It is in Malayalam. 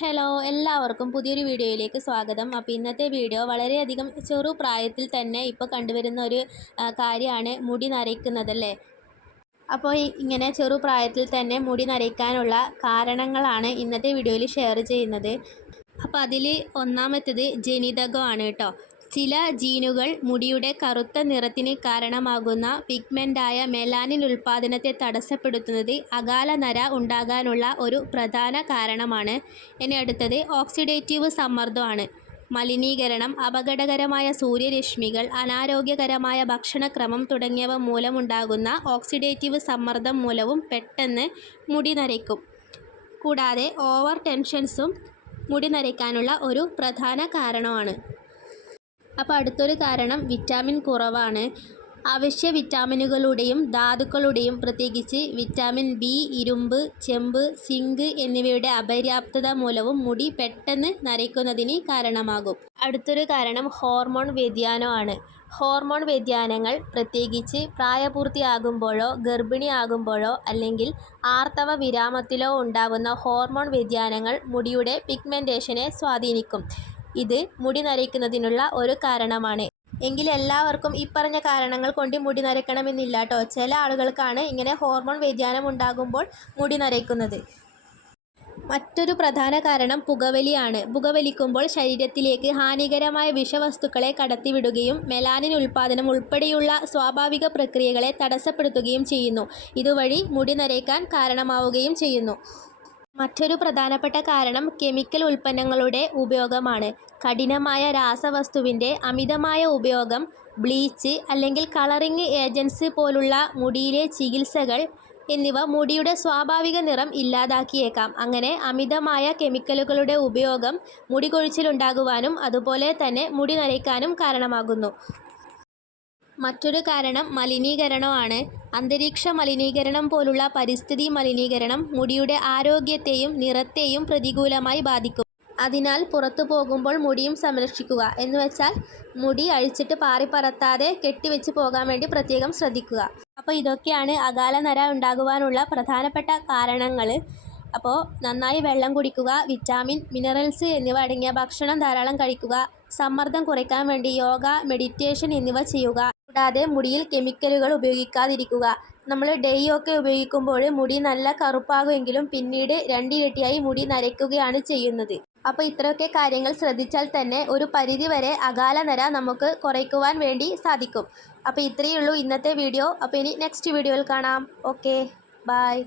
ഹലോ എല്ലാവർക്കും പുതിയൊരു വീഡിയോയിലേക്ക് സ്വാഗതം. അപ്പോൾ ഇന്നത്തെ വീഡിയോ വളരെയധികം ചെറു പ്രായത്തിൽ തന്നെ ഇപ്പോൾ കണ്ടുവരുന്ന ഒരു കാര്യമാണ് മുടി നരയ്ക്കുന്നതല്ലേ? അപ്പോൾ ഇങ്ങനെ ചെറു പ്രായത്തിൽ തന്നെ മുടി നരയ്ക്കാനുള്ള കാരണങ്ങളാണ് ഇന്നത്തെ വീഡിയോയിൽ ഷെയർ ചെയ്യുന്നത്. അപ്പോൾ അതിൽ ഒന്നാമത്തേത് ജനിതകമാണ് കേട്ടോ. ചില ജീനുകൾ മുടിയുടെ കറുത്ത നിറത്തിന് കാരണമാകുന്ന പിഗ്മെന്റായ മെലാനിൻ ഉൽപ്പാദനത്തെ തടസ്സപ്പെടുത്തുന്നത് അകാല നര ഉണ്ടാകാനുള്ള ഒരു പ്രധാന കാരണമാണ്. ഇനി അടുത്തത് ഓക്സിഡേറ്റീവ് സമ്മർദ്ദമാണ്. മലിനീകരണം അപകടകരമായ സൂര്യരശ്മികൾ അനാരോഗ്യകരമായ ഭക്ഷണക്രമം തുടങ്ങിയവ മൂലമുണ്ടാകുന്ന ഓക്സിഡേറ്റീവ് സമ്മർദ്ദം മൂലവും പെട്ടെന്ന് മുടി നരയ്ക്കും. കൂടാതെ ഓവർ ടെൻഷൻസും മുടി നരയ്ക്കാനുള്ള ഒരു പ്രധാന കാരണമാണ്. അപ്പോൾ അടുത്തൊരു കാരണം വിറ്റാമിൻ കുറവാണ്. അവശ്യ വിറ്റാമിനുകളുടെയും ധാതുക്കളുടെയും പ്രത്യേകിച്ച് വിറ്റാമിൻ ബി ഇരുമ്പ് ചെമ്പ് സിങ്ക് എന്നിവയുടെ അപര്യാപ്തത മൂലവും മുടി പെട്ടെന്ന് നരയ്ക്കുന്നതിന് കാരണമാകും. അടുത്തൊരു കാരണം ഹോർമോൺ വ്യതിയാനമാണ്. ഹോർമോൺ വ്യതിയാനങ്ങൾ പ്രത്യേകിച്ച് പ്രായപൂർത്തിയാകുമ്പോഴോ ഗർഭിണിയാകുമ്പോഴോ അല്ലെങ്കിൽ ആർത്തവ വിരാമത്തിലോ ഉണ്ടാകുന്ന ഹോർമോൺ വ്യതിയാനങ്ങൾ മുടിയുടെ പിഗ്മെന്റേഷനെ സ്വാധീനിക്കും. ഇത് മുടി നരയ്ക്കുന്നതിനുള്ള ഒരു കാരണമാണ്. എങ്കിൽ എല്ലാവർക്കും ഈ പറഞ്ഞ കാരണങ്ങൾ കൊണ്ട് മുടി നരയ്ക്കണമെന്നില്ല കേട്ടോ ചില ആളുകൾക്കാണ് ഇങ്ങനെ ഹോർമോൺ വ്യതിയാനം ഉണ്ടാകുമ്പോൾ മുടി നരയ്ക്കുന്നത്. മറ്റൊരു പ്രധാന കാരണം പുകവലിയാണ്. പുകവലിക്കുമ്പോൾ ശരീരത്തിലേക്ക് ഹാനികരമായ വിഷവസ്തുക്കളെ കടത്തിവിടുകയും മെലാനിൻ ഉൽപ്പാദനം ഉൾപ്പെടെയുള്ള സ്വാഭാവിക പ്രക്രിയകളെ തടസ്സപ്പെടുത്തുകയും ചെയ്യുന്നു. ഇതുവഴി മുടി നരയ്ക്കാൻ കാരണമാവുകയും ചെയ്യുന്നു. മറ്റൊരു പ്രധാനപ്പെട്ട കാരണം കെമിക്കൽ ഉൽപ്പന്നങ്ങളുടെ ഉപയോഗമാണ്. കഠിനമായ രാസവസ്തുവിന്റെ അമിതമായ ഉപയോഗം ബ്ലീച്ച് അല്ലെങ്കിൽ കളറിംഗ് ഏജൻസ് പോലുള്ള മുടിയിലെ ചികിത്സകൾ എന്നിവ മുടിയുടെ സ്വാഭാവിക നിറം ഇല്ലാതാക്കിയേക്കാം. അങ്ങനെ അമിതമായ കെമിക്കലുകളുടെ ഉപയോഗം മുടി കൊഴിച്ചിലുണ്ടാകുവാനും അതുപോലെ തന്നെ മുടി നരയ്ക്കാനും കാരണമാകുന്നു. മറ്റൊരു കാരണം മലിനീകരണമാണ്. അന്തരീക്ഷ മലിനീകരണം പോലുള്ള പരിസ്ഥിതി മലിനീകരണം മുടിയുടെ ആരോഗ്യത്തെയും നിറത്തെയും പ്രതികൂലമായി ബാധിക്കും. അതിനാൽ പുറത്തു പോകുമ്പോൾ മുടിയും സംരക്ഷിക്കുക എന്ന് വെച്ചാൽ മുടി അഴിച്ചിട്ട് പാറിപ്പറത്താതെ കെട്ടിവെച്ച് പോകാൻ വേണ്ടി പ്രത്യേകം ശ്രദ്ധിക്കുക. അപ്പോൾ ഇതൊക്കെയാണ് അകാല നര ഉണ്ടാകുവാനുള്ള പ്രധാനപ്പെട്ട കാരണങ്ങൾ. അപ്പോൾ നന്നായി വെള്ളം കുടിക്കുക വിറ്റാമിൻ മിനറൽസ് എന്നിവ അടങ്ങിയ ഭക്ഷണം ധാരാളം കഴിക്കുക സമ്മർദ്ദം കുറയ്ക്കാൻ വേണ്ടി യോഗ മെഡിറ്റേഷൻ എന്നിവ ചെയ്യുക. കൂടാതെ മുടിയിൽ കെമിക്കലുകൾ ഉപയോഗിക്കാതിരിക്കുക. നമ്മൾ ഡൈ ഉപയോഗിക്കുമ്പോൾ മുടി നല്ല കറുപ്പാകുമെങ്കിലും പിന്നീട് രണ്ടിരട്ടിയായി മുടി നരയ്ക്കുകയാണ് ചെയ്യുന്നത്. അപ്പോൾ ഇത്രയൊക്കെ കാര്യങ്ങൾ ശ്രദ്ധിച്ചാൽ തന്നെ ഒരു പരിധിവരെ അകാല നര നമുക്ക് കുറയ്ക്കുവാൻ വേണ്ടി സാധിക്കും. അപ്പോൾ ഇത്രയേ ഉള്ളൂ ഇന്നത്തെ വീഡിയോ. അപ്പോൾ ഇനി നെക്സ്റ്റ് വീഡിയോയിൽ കാണാം. Okay bye